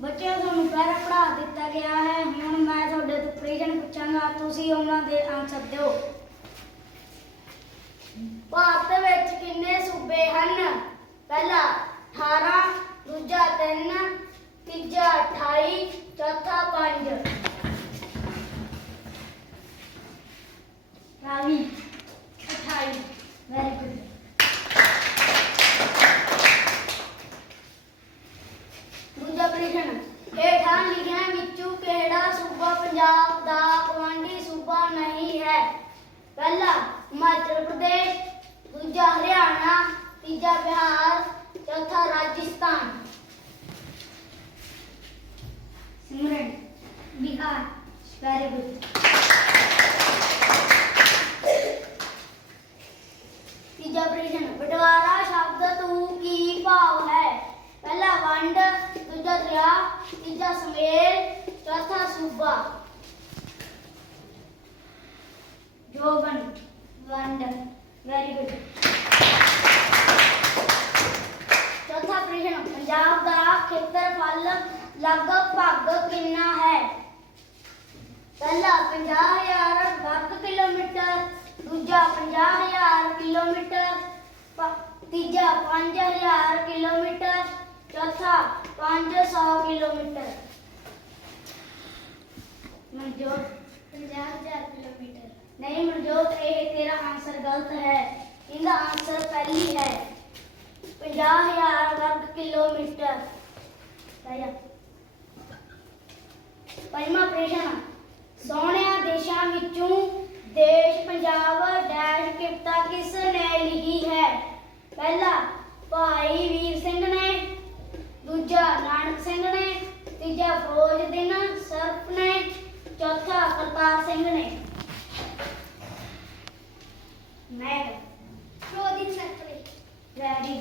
ਬੱਚਿਆਂ ਤੁਹਾਨੂੰ ਪਹਿਲਾਂ ਪੜ੍ਹਾ ਦਿੱਤਾ ਗਿਆ ਹੈ। ਹੁਣ ਮੈਂ ਤੁਹਾਡੇ ਤੋਂ ਪ੍ਰਸ਼ਨ ਪੁੱਛਾਂਗਾ, ਤੁਸੀਂ ਉਹਨਾਂ ਦੇ ਆਨਸਰ ਦਿਓ। ਭਾਰਤ ਵਿੱਚ ਕਿੰਨੇ ਸੂਬੇ ਹਨ? ਪਹਿਲਾ 18 ਦੂਜਾ 3 ਤੀਜਾ 28 ਚੌਥਾ 5 ਰਾਵੀ। ਦੂਜਾ ਪ੍ਰਸ਼ਨ ਹੇਠਾਂ ਲਿਖਿਆਂ ਵਿੱਚੋਂ ਕਿਹੜਾ ਸੂਬਾ ਪੰਜਾਬ ਦਾ ਗਵਾਂਢੀ ਸੂਬਾ ਨਹੀਂ ਹੈ ਪਹਿਲਾ ਹਿਮਾਚਲ ਪ੍ਰਦੇਸ਼ ਦੂਜਾ ਹਰਿਆਣਾ ਤੀਜਾ ਬਿਹਾਰ ਚੌਥਾ ਰਾਜਸਥਾਨ ਸਿਮਰਨ ਬਿਹਾਰ ਵੈਰੀ ਗੁੱਡ ਤੀਜਾ ਪ੍ਰਸ਼ਨ ਬਟਵਾਰਾ ਸ਼ਬਦ ਤੋਂ ਕੀ ਭਾਵ ਹੈ ਪਹਿਲਾ ਵੰਡ लिया तीजा समेल चौथा सूबा जोबन वंडर वेरी गुड चौथा प्रश्न, पंजाब का खेत्रफल लगभग भाग कितना है? पहला 50000 वर्ग किलोमीटर। दूजा 50000 किलोमीटर। तीजा 5000 किलोमीटर। चौथा पंज सौ किलोमीटर। किलोमीटर। नहीं मनजोत ये तेरा आंसर गलत है। इनका आंसर पहली है पंजाह हज़ार वर्ग किलोमीटर। पंजवा प्रश्न सोने देशों विचों देश पंजाब, डैश किता किसने लिखी है? पहला, भाई वी ਨਾਨਕ ਸਿੰਘ ਨੇ ਤੀਜਾ ਫਰੋਜ਼ਦੀਨ ਸਰਫ ਨੇ ਚੌਥਾ ਕਰਤਾਰ ਸਿੰਘ ਨੇ। ਮੈਂ ਫਰੋਜ਼ਦੀਨ ਸਰਫ ਨੇ ਵੈਰੀ